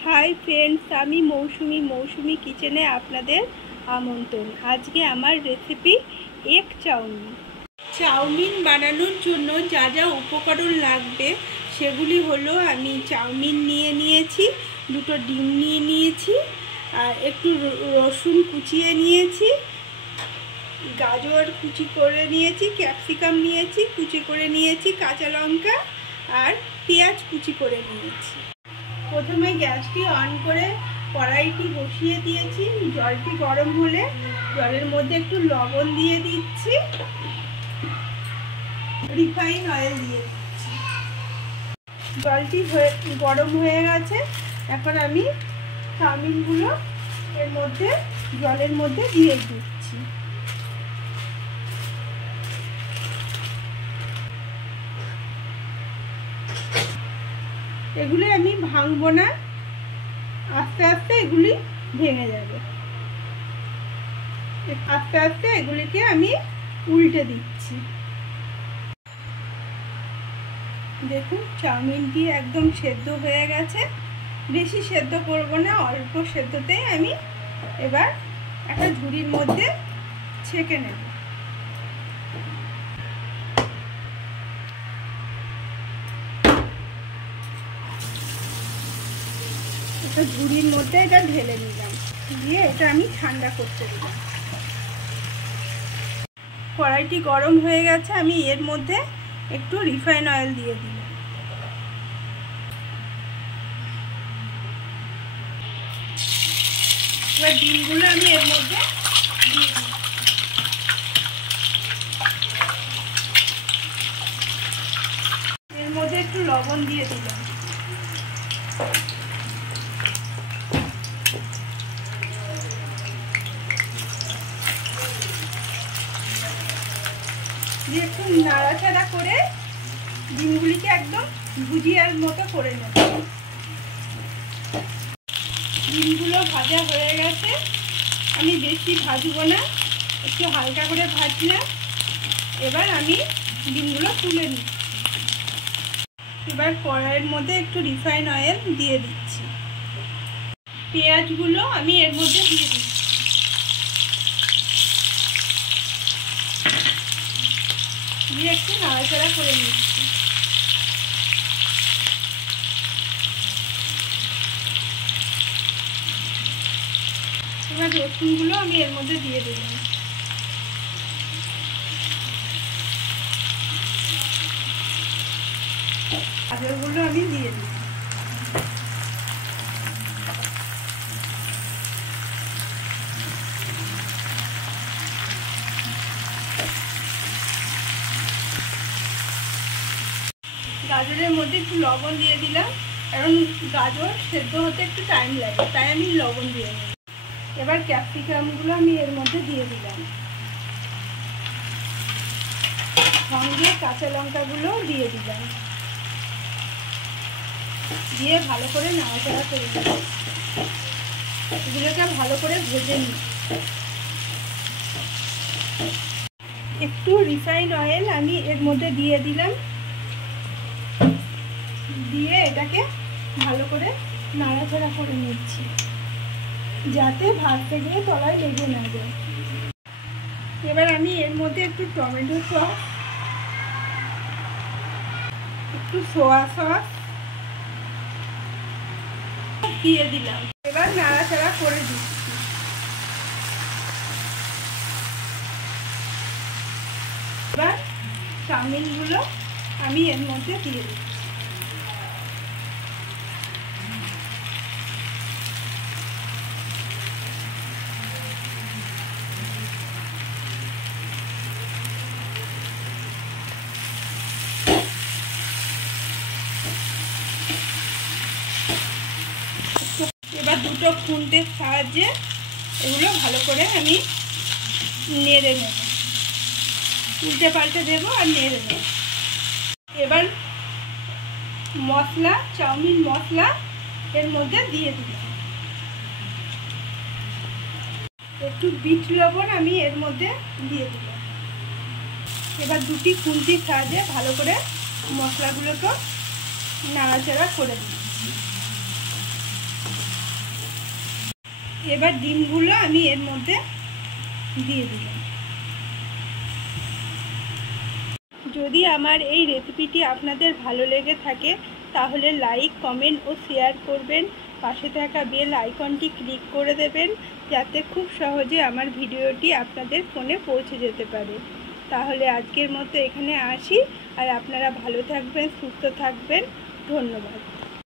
Hi friends आमी मौसुमी किचेने आपनादेर आमंत्रण। आज के आमार रेसिपि एग चाउमिन। चाउमिन बनानोर जोन्नो जा जा उपकरण लागबे सेगुली हलो आमी चाउमिन निये नियेछि, दुटो डिम निये नियेछि, आर एकटु रसुन कुचिये नियेछि, गाजर कुचि करे नियेछि, क्यापसिकाम नियेछि कुचि करे नियेछि, काँचा लंका और पेঁয়াজ कुचि करे नियेछि। प्रथमे गैसटी अन करे कड़ाईटी बसिए दिएछि। जलटी गरम होले जलेर मध्य एकटु लवण दिए दिচ্ছি, रिफाइन ऑयल दिए दिচ্ছি। जलटी गरम হয়ে গেছে। এখন আমি চাউমিনগুলো এর মধ্যে জলের মধ্যে দিয়ে দিচ্ছি। এগুলি আমি ভাঙবো না, আস্তে আস্তে এগুলি ভেঙে যাবে। আস্তে আস্তে এগুলিকে আমি উল্টে দিচ্ছি। দেখুন চাউমিনটি একদম সেদ্ধ হয়ে গেছে। বেশি সেদ্ধ করব না, অল্প সেদ্ধতেই আমি এবার একটা ঝুড়ির মধ্যে ছেঁকে নেব। একটা ঝুড়ির মধ্যে এটা ঢেলে নিলাম, দিয়ে এটা আমি ঠান্ডা করতে দিলাম। কড়াইটি গরম হয়ে গেছে, আমি এর মধ্যে একটু রিফাইন অয়েল দিয়ে দিলাম। এবার ডিমগুলো আমি এর মধ্যে দিয়ে দিই। এর মধ্যে একটু লবণ দিয়ে দিলাম। দিয়ে একটু নাড়াচাড়া করে ডিমগুলিকে একদম ভুজিয়ার মতো করে নেব। ডিমগুলো ভাজা হয়ে গেছে, আমি বেশি ভাজবো না, একটু হালকা করে ভাজলাম। এবার আমি ডিমগুলো তুলে নিচ্ছি। এবার কড়াইয়ের মধ্যে একটু রিফাইন অয়েল দিয়ে দিচ্ছি। পেঁয়াজগুলো আমি এর মধ্যে দিয়ে দিচ্ছি। দিয়ে একটু নাড়াচাড়া করে নিচ্ছি। এবার রসুনগুলো আমি এর মধ্যে দিয়ে দিলাম। গাজরগুলো আমি দিয়ে দিলাম। গাজরের মধ্যে একটু লবণ দিয়ে দিলাম, কারণ গাজর সেদ্ধ হতে একটু টাইম লাগে, তাই আমি লবণ দিয়ে নিই। এবার ক্যাপসিকামগুলো আমি এর মধ্যে দিয়ে দিলাম, সঙ্গে কাঁচা লঙ্কাগুলো দিয়ে দিলাম, দিয়ে ভালো করে নাড়াচাড়া করে দিলাম। এগুলোকে ভালো করে ভেজে নিই। একটু রিফাইন অয়েল আমি এর মধ্যে দিয়ে দিলাম, দিয়ে এটাকে ভালো করে নাড়াচাড়া করে নিচ্ছি, যাতে ভাজতে গিয়ে তলায় লেগে না যায়। এবার আমি এর মধ্যে একটু টমেটো সস, একটু সোয়া সস দিয়ে দিলাম। এবার নাড়াচাড়া করে দিচ্ছি। এবার চাউমিনগুলো আমি এর মধ্যে দিয়ে দিচ্ছি। এবার দুটো খুন্তির সাহায্যে এগুলো ভালো করে আমি নেড়ে নেব, উল্টে পাল্টে দেবো আর নেড়ে নেব। এবার মশলা, চাউমিন মশলা এর মধ্যে দিয়ে দিলাম। একটু বিট লবণ আমি এর মধ্যে দিয়ে দিলাম। এবার দুটি খুন্তির সাহায্যে ভালো করে মশলাগুলোকে নাড়াচাড়া করে দিচ্ছি। এবার ডিমগুলো আমি এর মধ্যে দিয়ে দিলাম। যদি আমার এই রেসিপিটি আপনাদের ভালো লেগে থাকে তাহলে লাইক, কমেন্ট ও শেয়ার করবেন। পাশে থাকা বেল আইকনটি ক্লিক করে দেবেন যাতে খুব সহজে আমার ভিডিওটি আপনাদের ফোনে পৌঁছে যেতে পারে। তাহলে আজকের মতো এখানে আসি, আর আপনারা ভালো থাকবেন, সুস্থ থাকবেন। ধন্যবাদ।